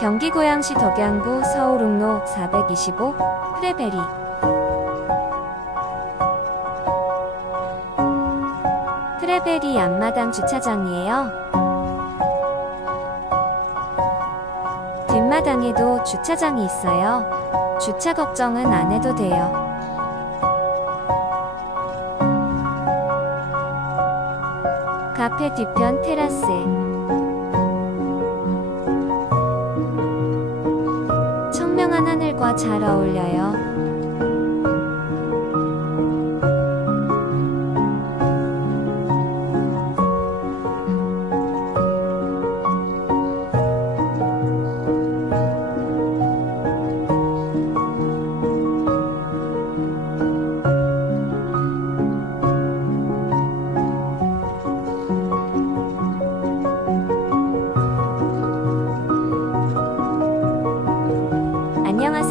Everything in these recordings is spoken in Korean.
경기 고양시 덕양구 서울흥로 425 프레베리 프레베리 앞마당 주차장이에요. 뒷마당에도 주차장이 있어요. 주차 걱정은 안 해도 돼요. 카페 뒤편 테라스 과 잘 어울려요.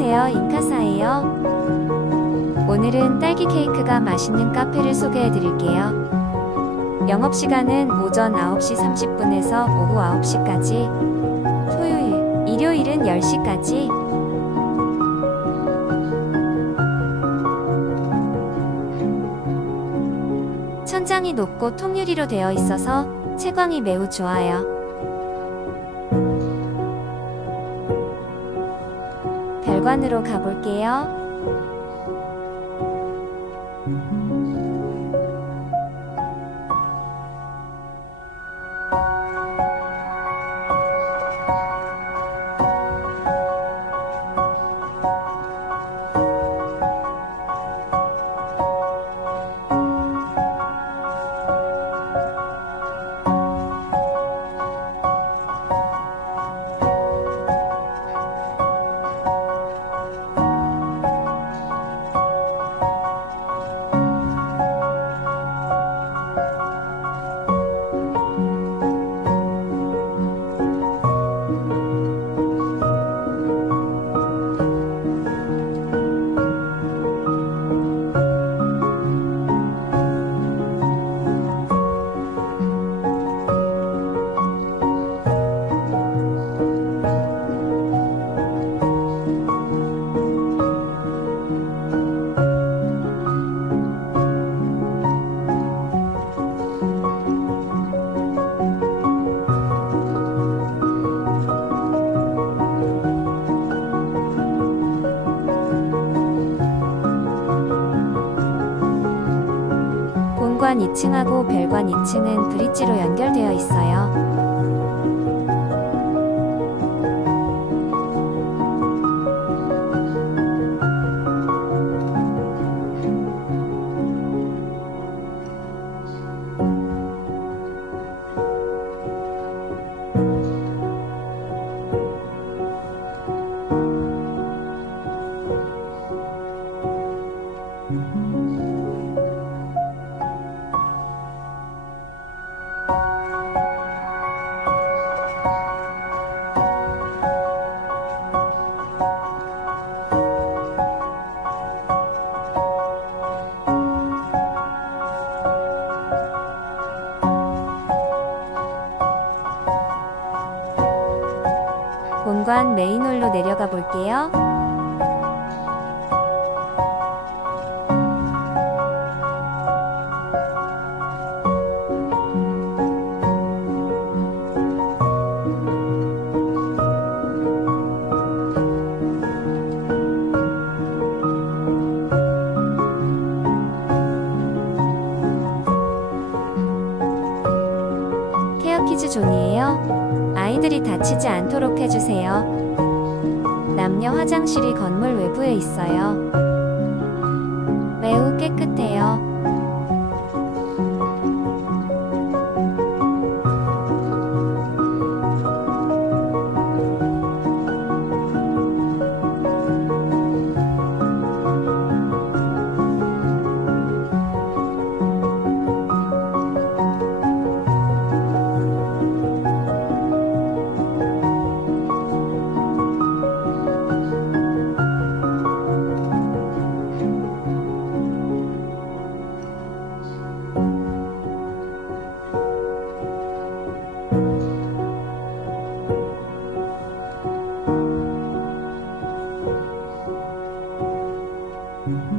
안녕하세요. 인카사예요. 오늘은 딸기 케이크가 맛있는 카페를 소개해 드릴게요. 영업시간은 오전 9시 30분에서 오후 9시까지, 토요일, 일요일은 10시까지, 천장이 높고 통유리로 되어 있어서 채광이 매우 좋아요. 별관으로 가볼게요. 본관 2층하고 별관 2층은 브릿지로 연결되어 있어요. 메인홀로 내려가 볼게요. 다치지 않도록 해주세요. 남녀 화장실이 건물 외부에 있어요. 매우 깨끗해요. Mm-hmm.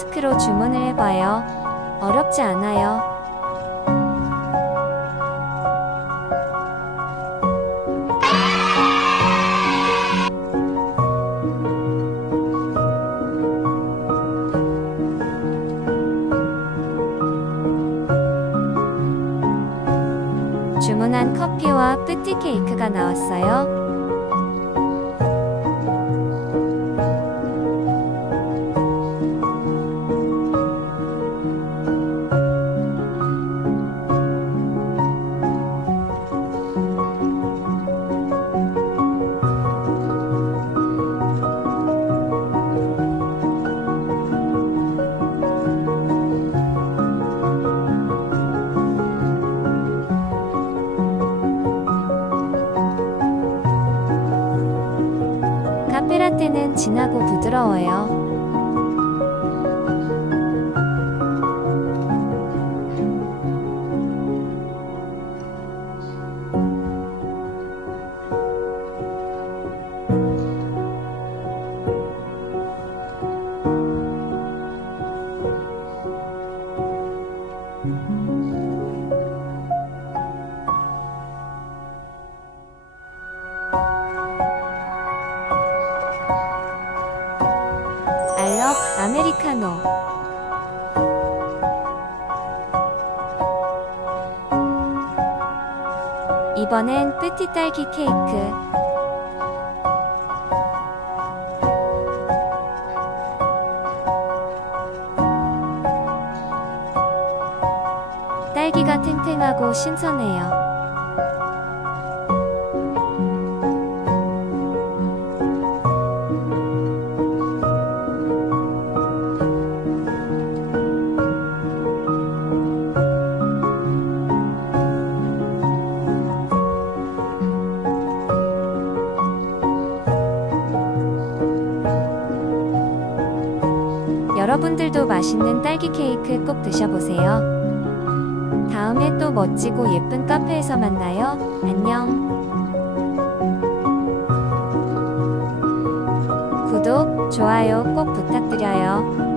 케이크로 주문을 해봐요. 어렵지 않아요. 주문한 커피와 뿌띠 케이크가 나왔어요. 카페라떼는 진하고 부드러워요. 알 아메리카노. 이번엔 뿌띠 딸기 케이크. 딸기가 탱탱하고 신선해요. 여러분들도 맛있는 딸기 케이크 꼭 드셔보세요. 다음에 또 멋지고 예쁜 카페에서 만나요. 안녕. 구독, 좋아요 꼭 부탁드려요.